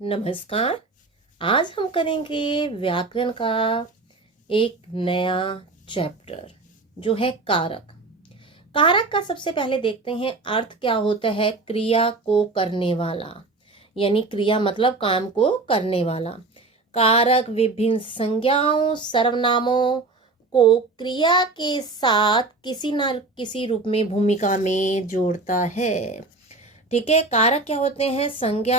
नमस्कार। आज हम करेंगे व्याकरण का एक नया चैप्टर जो है कारक। कारक का सबसे पहले देखते हैं अर्थ क्या होता है। क्रिया को करने वाला, यानी क्रिया मतलब काम को करने वाला। कारक विभिन्न संज्ञाओं सर्वनामों को क्रिया के साथ किसी न किसी रूप में भूमिका में जोड़ता है। ठीक है, कारक क्या होते हैं? संज्ञा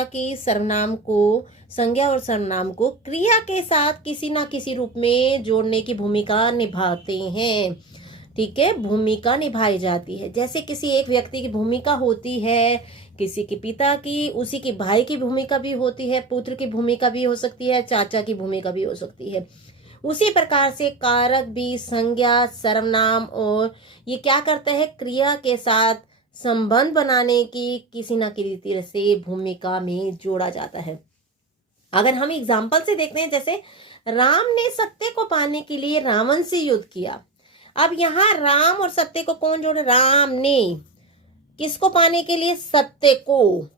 और सर्वनाम को क्रिया के साथ किसी ना किसी रूप में जोड़ने की भूमिका निभाते हैं। ठीक है, भूमिका निभाई जाती है। जैसे किसी एक व्यक्ति की भूमिका होती है, किसी के पिता की, उसी के भाई की भूमिका भी होती है, पुत्र की भूमिका भी हो सकती है, चाचा की भूमिका भी हो सकती है। उसी प्रकार से कारक भी संज्ञा सर्वनाम और ये क्या करता है, क्रिया के साथ संबंध बनाने की किसी न किसी तरह से भूमिका में जोड़ा जाता है। अगर हम एग्जाम्पल से देखते हैं, जैसे राम ने सत्य को पाने के लिए रावण से युद्ध किया। अब यहाँ राम और सत्य को कौन जोड़े? राम ने किसको पाने के लिए? सत्य को।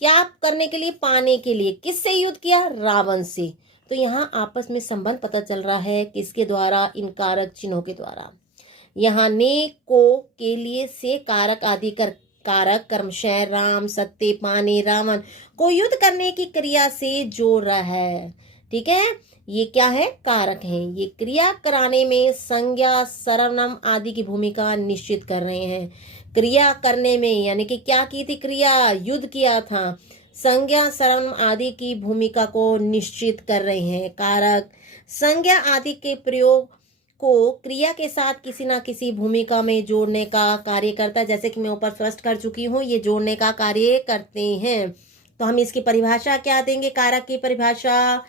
क्या करने के लिए? पाने के लिए। किससे युद्ध किया? रावण से। तो यहाँ आपस में संबंध पता चल रहा है किसके द्वारा? इन कारक चिन्हों के द्वारा। यहाँ ने, को, के लिए, से, कारक आदि कारक क्रमशः राम, सत्य, पाने, रावण को युद्ध करने की क्रिया से जोड़ रहा है। ठीक है, ये क्या है? कारक है। ये क्रिया कराने में संज्ञा सर्वनाम आदि की भूमिका निश्चित कर रहे हैं। क्रिया करने में यानी कि क्या की थी? क्रिया, युद्ध किया था। संज्ञा सर्वनाम आदि की भूमिका को निश्चित कर रहे हैं। कारक संज्ञा आदि के प्रयोग को क्रिया के साथ किसी ना किसी भूमिका में जोड़ने का कार्य करता है। जैसे कि मैं ऊपर स्पष्ट कर चुकी हूँ, ये जोड़ने का कार्य करते हैं। तो हम इसकी परिभाषा क्या देंगे? कारक की परिभाषा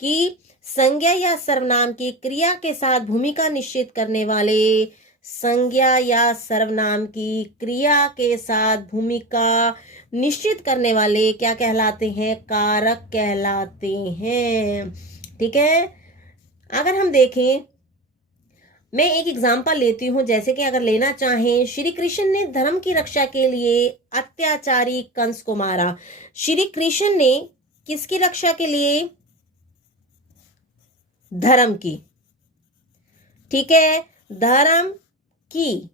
कि संज्ञा या सर्वनाम की क्रिया के साथ भूमिका निश्चित करने वाले, संज्ञा या सर्वनाम की क्रिया के साथ भूमिका निश्चित करने वाले क्या कहलाते हैं? कारक कहलाते हैं। ठीक है, अगर हम देखें, मैं एक एग्जाम्पल लेती हूँ। जैसे कि अगर लेना चाहें, श्री कृष्ण ने धर्म की रक्षा के लिए अत्याचारी कंस को मारा। श्री कृष्ण ने किसकी रक्षा के लिए? धर्म की। ठीक है, धर्म की।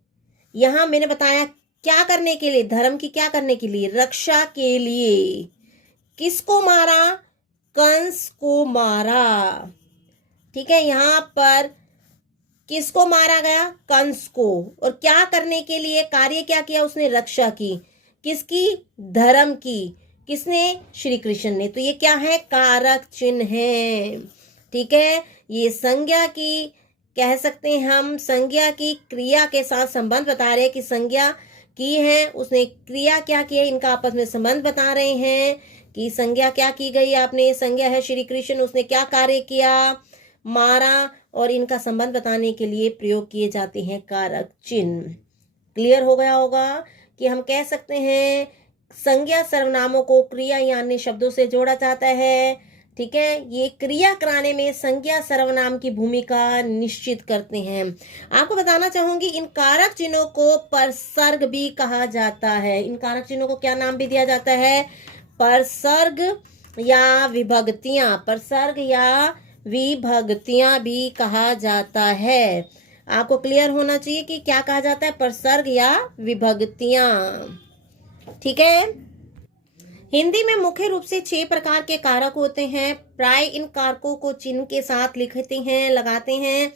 यहां मैंने बताया क्या करने के लिए? धर्म की क्या करने के लिए? रक्षा के लिए। किसको मारा? कंस को मारा। ठीक है, यहां पर किसको मारा गया? कंस को। और क्या करने के लिए? कार्य क्या किया उसने? रक्षा की। किसकी? धर्म की। किसने? श्री कृष्ण ने। तो ये क्या है? कारक चिन्ह है। ठीक है, ये संज्ञा की कह सकते हैं हम, संज्ञा की क्रिया के साथ संबंध बता रहे हैं कि संज्ञा की है, उसने क्रिया क्या की है, इनका आपस में संबंध बता रहे हैं कि संज्ञा क्या की गई। आपने संज्ञा है श्री कृष्ण, उसने क्या कार्य किया? मारा। और इनका संबंध बताने के लिए प्रयोग किए जाते हैं कारक चिन्ह। क्लियर हो गया होगा कि हम कह सकते हैं संज्ञा सर्वनामों को क्रिया या अन्य शब्दों से जोड़ा जाता है। ठीक है, ये क्रिया कराने में संज्ञा सर्वनाम की भूमिका निश्चित करते हैं। आपको बताना चाहूंगी, इन कारक चिन्हों को परसर्ग भी कहा जाता है। इन कारक चिन्हों को क्या नाम भी दिया जाता है? परसर्ग या विभक्तियां। परसर्ग या विभक्तियां भी कहा जाता है। आपको क्लियर होना चाहिए कि क्या कहा जाता है? परसर्ग या विभक्तियां। ठीक है, हिंदी में मुख्य रूप से 6 प्रकार के कारक होते हैं। प्राय इन कारकों को चिन्ह के साथ लिखते हैं, लगाते हैं।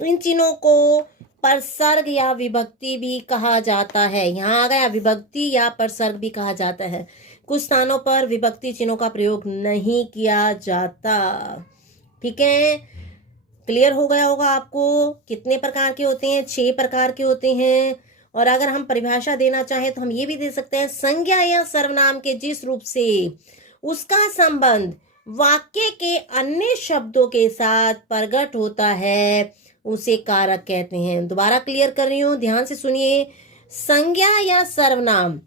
इन चिन्हों को परसर्ग या विभक्ति भी कहा जाता है। यहाँ आ गया, विभक्ति या परसर्ग भी कहा जाता है। कुछ स्थानों पर विभक्ति चिन्हों का प्रयोग नहीं किया जाता। ठीक है, क्लियर हो गया होगा आपको। कितने प्रकार के होते हैं? 6 प्रकार के होते हैं। और अगर हम परिभाषा देना चाहें तो हम ये भी दे सकते हैं, संज्ञा या सर्वनाम के जिस रूप से उसका संबंध वाक्य के अन्य शब्दों के साथ प्रकट होता है उसे कारक कहते हैं। दोबारा क्लियर कर रही हूं, ध्यान से सुनिए। संज्ञा या सर्वनाम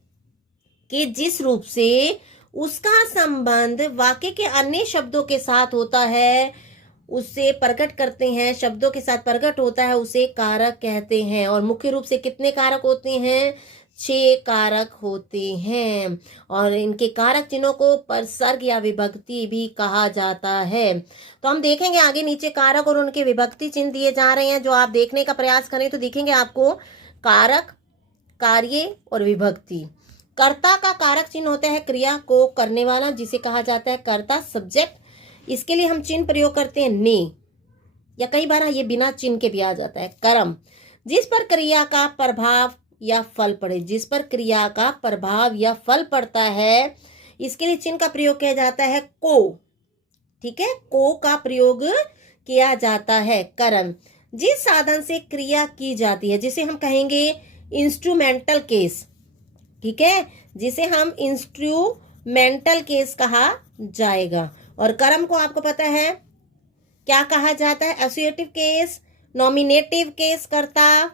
के जिस रूप से उसका संबंध वाक्य के अन्य शब्दों के साथ होता है, उससे प्रकट करते हैं, शब्दों के साथ प्रकट होता है, उसे कारक कहते हैं। और मुख्य रूप से कितने कारक होते हैं? 6 कारक होते हैं और इनके कारक चिन्हों को परसर्ग या विभक्ति भी कहा जाता है। तो हम देखेंगे आगे नीचे कारक और उनके विभक्ति चिन्ह दिए जा रहे हैं, जो आप देखने का प्रयास करें तो दिखेंगे आपको कारक, कार्य और विभक्ति। कर्ता का कारक चिन्ह होता है क्रिया को करने वाला, जिसे कहा जाता है कर्ता, सब्जेक्ट। इसके लिए हम चिन्ह प्रयोग करते हैं ने, या कई बार ये बिना चिन्ह के भी आ जाता है कर्म, जिस पर क्रिया का प्रभाव या फल पड़े। जिस पर क्रिया का प्रभाव या फल पड़ता है, इसके लिए चिन्ह का प्रयोग किया जाता है को। ठीक है, को का प्रयोग किया जाता है। कर्म, जिस साधन से क्रिया की जाती है, जिसे हम कहेंगे इंस्ट्रूमेंटल केस। ठीक है, जिसे हम इंस्ट्रूमेंटल केस कहा जाएगा। और कर्म को आपको पता है क्या कहा जाता है? एसोसिएटिव केस, नॉमिनेटिव केस, कर्ता।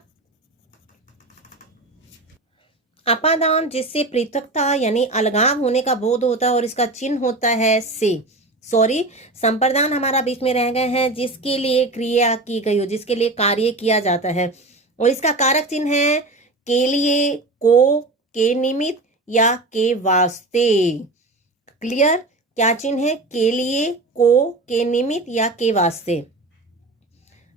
अपादान, जिससे पृथकता यानी अलगाव होने का बोध होता है और इसका चिन्ह होता है से। संप्रदान हमारा बीच में रह गए हैं, जिसके लिए क्रिया की गई हो, जिसके लिए कार्य किया जाता है, और इसका कारक चिन्ह है के लिए, को, के निमित्त या के वास्ते। क्लियर? क्या चिन्ह है? के लिए, को, के निमित्त या के वास्ते।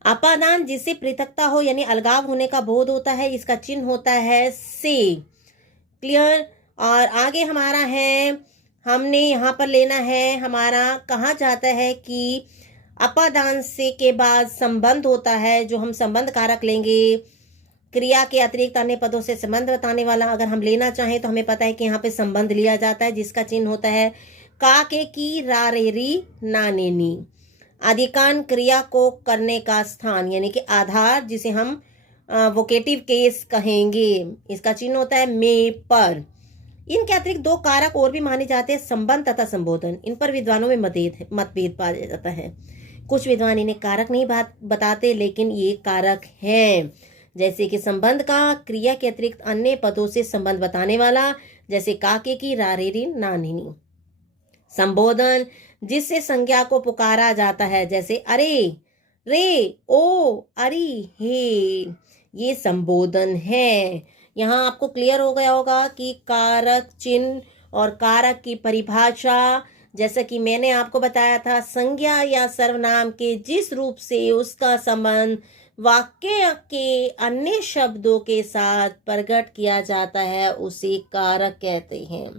अपादान, जिससे पृथकता हो यानी अलगाव होने का बोध होता है, इसका चिन्ह होता है से। क्लियर? और आगे हमारा है, हमने यहाँ पर लेना है, हमारा कहा जाता है कि अपादान से के बाद संबंध होता है, जो हम संबंध कारक लेंगे। क्रिया के अतिरिक्त अन्य पदों से संबंध बताने वाला अगर हम लेना चाहें तो हमें पता है कि यहाँ पे संबंध लिया जाता है, जिसका चिन्ह होता है का, के, की, रा, रे, री, ना, ने, नी। अधिकान, क्रिया को करने का स्थान यानी कि आधार, जिसे हम वोकेटिव केस कहेंगे, इसका चिन्ह होता है में, पर। इनके अतिरिक्त 2 कारक और भी माने जाते हैं, संबंध तथा संबोधन। इन पर विद्वानों में मतभेद पाया जाता है। कुछ विद्वान इन्हें कारक नहीं बताते, लेकिन ये कारक हैं। जैसे कि संबंध का क्रिया के अतिरिक्त अन्य पदों से संबंध बताने वाला, जैसे का, के, की, रा, रे, री, ना, ने, नी। संबोधन, जिससे संज्ञा को पुकारा जाता है, जैसे अरे, रे, ओ, अरी, हे, ये संबोधन है। यहाँ आपको क्लियर हो गया होगा कि कारक चिन्ह और कारक की परिभाषा, जैसा कि मैंने आपको बताया था, संज्ञा या सर्वनाम के जिस रूप से उसका संबंध वाक्य के अन्य शब्दों के साथ प्रकट किया जाता है, उसे कारक कहते हैं।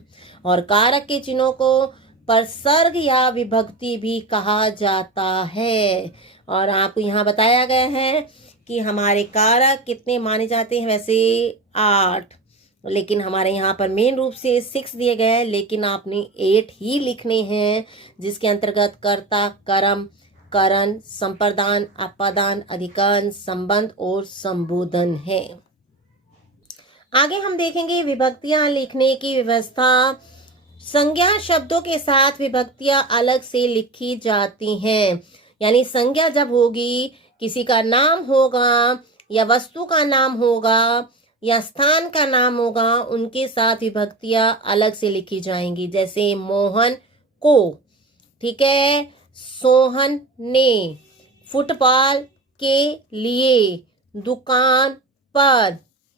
और कारक के चिन्हों को परसर्ग या विभक्ति भी कहा जाता है। और आपको यहाँ बताया गया है कि हमारे कारक कितने माने जाते हैं, वैसे 8, लेकिन हमारे यहाँ पर मेन रूप से 6 दिए गए हैं, लेकिन आपने 8 ही लिखने हैं, जिसके अंतर्गत कर्ता, कर्म, करण, संप्रदान, अपादान, अधिकरण, संबंध और संबोधन है। आगे हम देखेंगे विभक्तियां लिखने की व्यवस्था। संज्ञा शब्दों के साथ विभक्तियां अलग से लिखी जाती हैं। यानी संज्ञा जब होगी, किसी का नाम होगा या वस्तु का नाम होगा या स्थान का नाम होगा, उनके साथ विभक्तियां अलग से लिखी जाएंगी। जैसे मोहन को, ठीक है, सोहन ने, फुटबॉल के लिए, दुकान पर,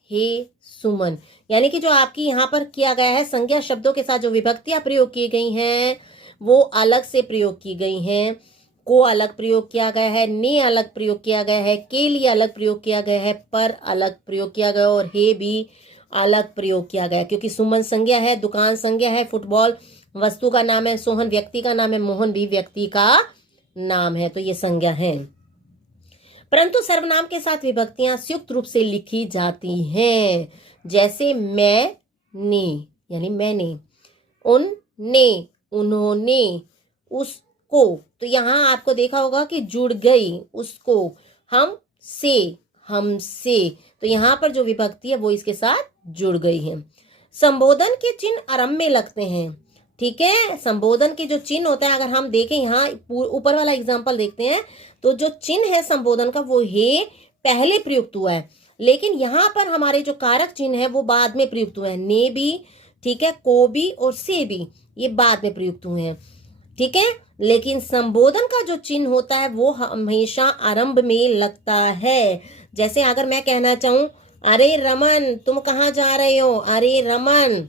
हे सुमन। यानी कि जो आपकी यहाँ पर किया गया है, संज्ञा शब्दों के साथ जो विभक्तियां प्रयोग की गई हैं वो अलग से प्रयोग की गई हैं। को अलग प्रयोग किया गया है, ने अलग प्रयोग किया गया है, के लिए अलग प्रयोग किया गया है, पर अलग प्रयोग किया गया और हे भी अलग प्रयोग किया गया, क्योंकि सुमन संज्ञा है, दुकान संज्ञा है, फुटबॉल वस्तु का नाम है, सोहन व्यक्ति का नाम है, मोहन भी व्यक्ति का नाम है, तो ये संज्ञा है। परंतु सर्वनाम के साथ विभक्तियां संयुक्त रूप से लिखी जाती हैं। जैसे मैं ने यानी मैंने, उनने, उन्होंने, उसको, तो यहाँ आपको देखा होगा कि जुड़ गई, उसको, हम से, हमसे, तो यहाँ पर जो विभक्ति है वो इसके साथ जुड़ गई है। संबोधन के चिन्ह आरंभ में लगते हैं, ठीक है। संबोधन के जो चिन्ह होता है, अगर हम देखें यहाँ ऊपर वाला एग्जाम्पल देखते हैं, तो जो चिन्ह है संबोधन का वो हे पहले प्रयुक्त हुआ है, लेकिन यहाँ पर हमारे जो कारक चिन्ह है वो बाद में प्रयुक्त हुए हैं। ने भी, ठीक है, को भी और से भी, ये बाद में प्रयुक्त हुए हैं, ठीक है। लेकिन संबोधन का जो चिन्ह होता है वो हमेशा आरंभ में लगता है। जैसे अगर मैं कहना चाहूं अरे रमन तुम कहाँ जा रहे हो, अरे रमन।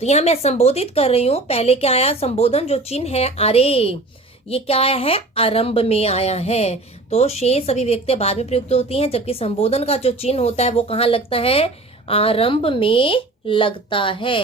तो यहाँ मैं संबोधित कर रही हूँ, पहले क्या आया, संबोधन जो चिन्ह है अरे, ये क्या आया है, आरंभ में आया है। तो शेष अभिव्यक्तियां बाद में प्रयुक्त होती हैं, जबकि संबोधन का जो चिन्ह होता है वो कहाँ लगता है, आरंभ में लगता है।